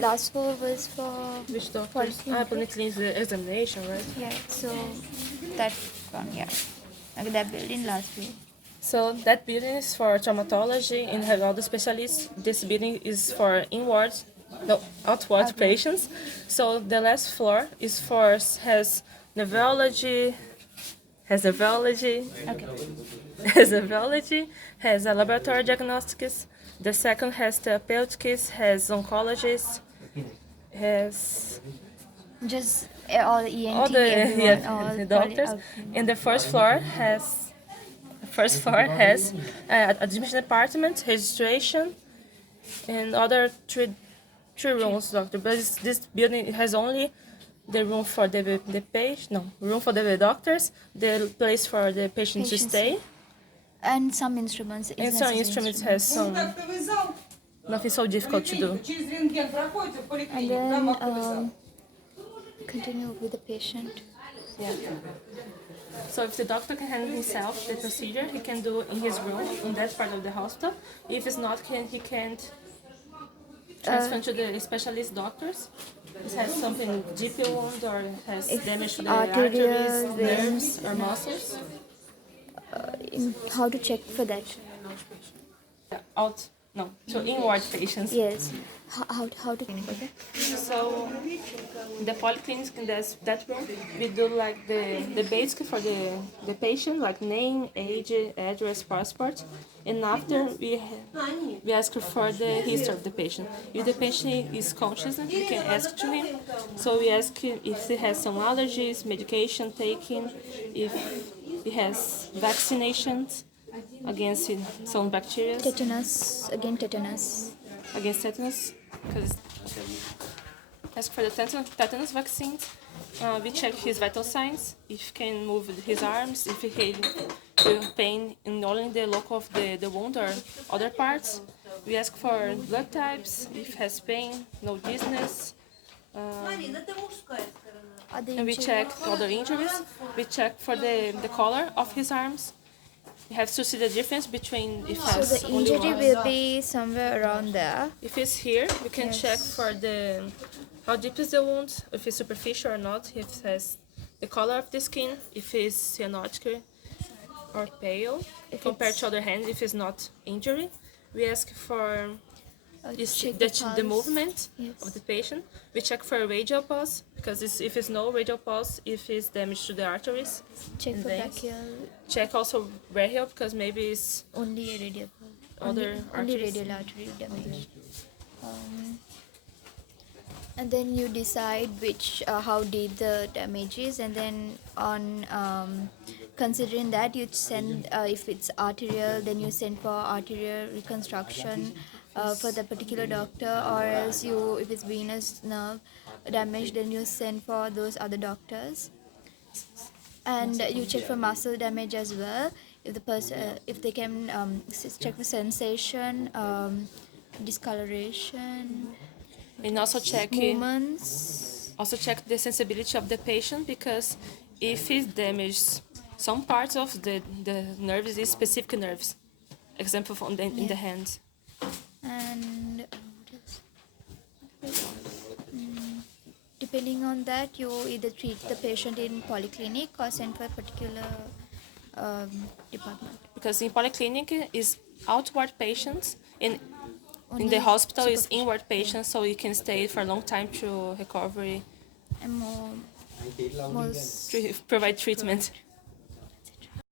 Last four was for Which doctors? Polyclinic examination, right? yeah. So that one, yeah. Okay, that building last week. So that building is for traumatology and have all the specialists. This building is for outward patients. So the last floor is for neurology, has neurology, Okay. has neurology, has a laboratory diagnostics. The second has therapeutics, has oncologists, has Just all ENT, all the everyone, all the doctors. And the first floor has admission department, registration, and other three rooms, doctor. But this building has only the room for the patient, no room for the doctors, the place for the patient to Patients. stay, And some instruments. and some instruments has some nothing so difficult to do. And then continue with the patient. Yeah. So if the doctor can handle himself the procedure, he can do in his room in that part of the hospital. If it's not, he can't transfer to the specialist doctors. It has something deep wound or has damage to the arteries, nerves, or muscles. How to check for that? So inward patients. Yes. How to okay? So the polyclinic in that room, we do like the basic for the patient, like name, age, address, passport, and after we ask for the history of the patient. If the patient is conscious, we can ask to him. So we ask him if he has some allergies, medication taken, if he has vaccinations against some bacteria. Tetanus. Again, tetanus. Against tetanus, because ask for the tetanus vaccines. We check his vital signs, if he can move his arms, if he feel pain in only the local of the wound or other parts. We ask for blood types, if he has pain, no dizziness. And we check other injuries. We check for the color of his arms. You have to see the difference between if So has the only injury one. will be somewhere around there. If it's here, we can Yes. check for how deep is the wound, if it's superficial or not, if it has the color of the skin, if it's cyanotic or pale, compared to other hands, if it's not injury. We ask for Check the movement Yes. of the patient. We check for radial pulse, because if it's no radial pulse, if it's damage to the arteries. Check and for veins. brachial. Check also brachial, because maybe it's Only a radial. other Only arteries. radial artery damage. And then you decide which how deep the damage is, and then on considering that you send if it's arterial, then you send for arterial reconstruction for the particular doctor, or else you if it's venous nerve damage, then you send for those other doctors. And you check for muscle damage as well, if the person if they can check for sensation, discoloration, And also check movements. the sensibility of the patient, because if it damages some parts of the nerves, is specific nerves. Example from in the hand. And depending on that, you either treat the patient in polyclinic or send for a particular department. Because in polyclinic is outward patients, and in Only the hospital is superficial. inward patients, so you can stay for a long time to recovery, And more provide treatment.